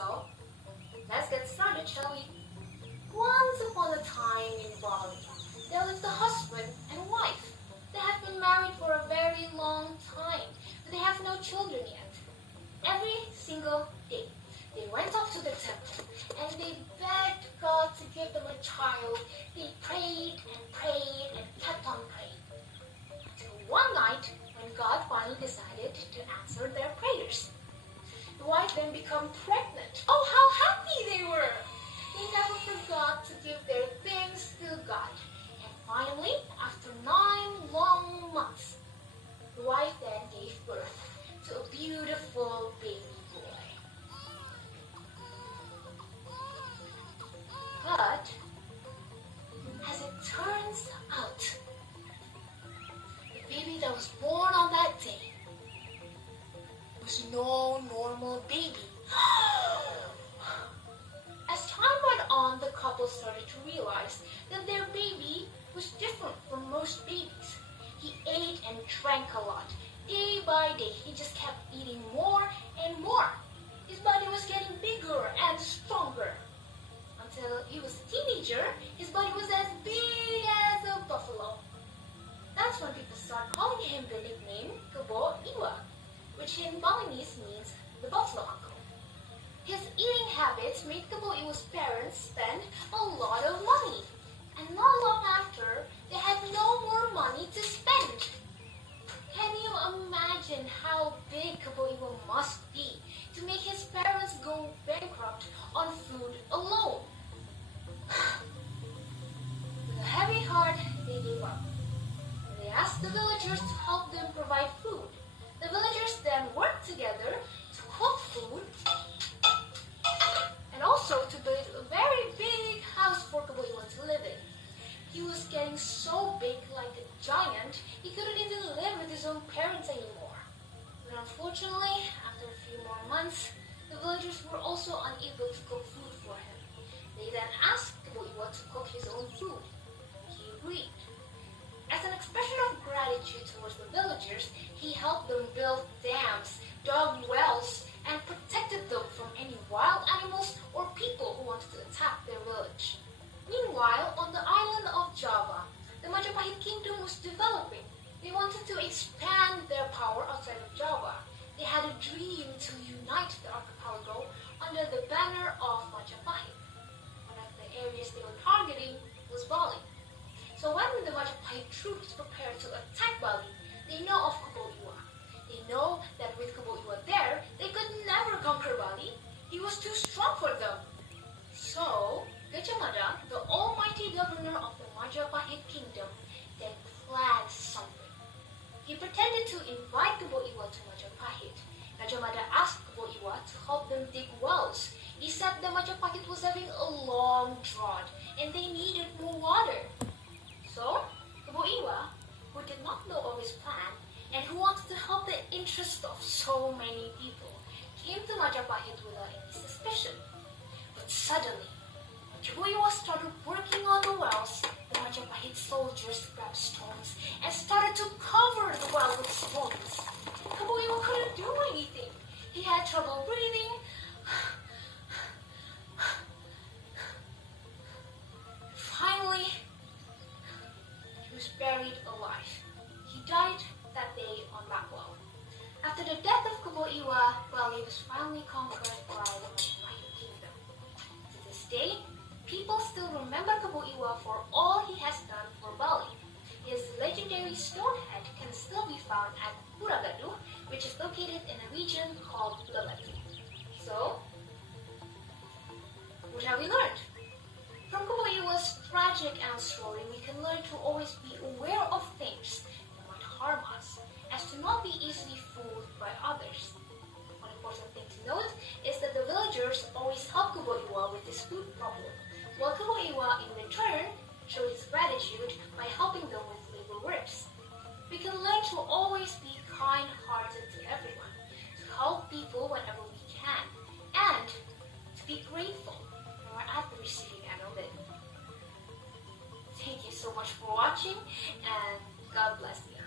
So, let's get started, shall we? Once upon a time in Bali, there lived a husband and wife. They have been married for a very long time, but they have no children yet. Every single day, they went up to the temple and they begged God to give them a child. They prayed and prayed and kept on praying. Until one night, when God finally decided to answer their prayers. The wife then became pregnant. Oh, how happy they were! They never forgot to give their things to God. And finally, after 9 long months, the wife then gave birth to a beautiful baby boy. But, as it turns out, the baby that was born on that day was no normal baby. As time went on, the couple started to realize that their baby was different from most babies. He ate and drank a lot. Day by day, he just kept eating more and more. His body was getting bigger and stronger. Until he was a teenager, his body was as big as a buffalo. That's when people started calling him the nickname Kebo Iwa, which in Balinese means the buffalo uncle. His eating habits made Kebo Iwa's parents spend a lot of money. And not long after, they had no more money to spend. Can you imagine how big Kebo Iwa must be to make his parents go bankrupt on food alone? With a heavy heart, they gave up. They asked the villagers to help them provide food. The villagers then worked together to cook food and also to build a very big house for Kebo Iwa to live in. He was getting so big, like a giant, he couldn't even live with his own parents anymore. But unfortunately, after a few more months, the villagers were also unable to cook food for him. They then asked Kebo Iwa to cook his own food. He agreed. As an expression of gratitude towards the villagers, he helped them build dams, dug wells, and protected them from any wild animals or people who wanted to attack their village. Meanwhile, on the island of Java, the Majapahit kingdom was developing. They wanted to expand their power outside of Java. They had a dream to unite the archipelago under the banner of Majapahit. One of the areas they were targeting was Bali. So when the Majapahit troops prepared to attack Bali, they know of Kebo Iwa. They know that with Kebo Iwa there, they could never conquer Bali. He was too strong for them. So, Gajah Mada, the almighty governor of the Majapahit kingdom, then planned something. He pretended to invite Kebo Iwa to Majapahit. Gajah Mada asked Kebo Iwa to help them dig wells. He said the Majapahit was having a long drought and they needed more water. So, Kebo Iwa, who did not know of his plan and who wanted to help the interest of so many people, came to Majapahit without any suspicion. But suddenly, when Kebo Iwa started working on the wells, the Majapahit soldiers grabbed stones and started to cover the well with stones. Kebo Iwa couldn't do anything. He had trouble breathing. Finally, he was buried alive. He died that day on that well. After the death of Kebo Iwa, Bali was finally conquered by the Majapahit kingdom. To this day, people still remember Kebo Iwa for all he has done for Bali. His legendary stone head can still be found at Puragadu, which is located in a region called Lelatu. So, what have we learned? From Kebo Iwa's tragic end story, we can learn to always be aware of things that might harm us, as to not be easily fooled by others. One important thing to note is that the villagers always helped Kebo Iwa with his food problem, while Kebo Iwa in return showed his gratitude by helping them with labor works. We can learn to always be kind-hearted to everyone, to help people whenever we can, and to be grateful when we're at the receiving end of it. Thank you so much for watching, and God bless you.